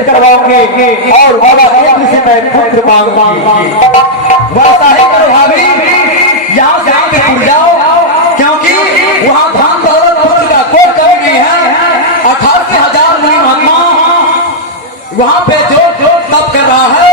दर्शन करवाऊंगी और बाबा एक से मैं पुत्र मांगूंगी। वैसा ही करो भाभी, यहाँ से आगे टूट जाओ, क्योंकि वहाँ धान दौलत पुत्र का कोई कमी नहीं है। 88,000 महात्मा वहाँ पे जो तप कर रहा है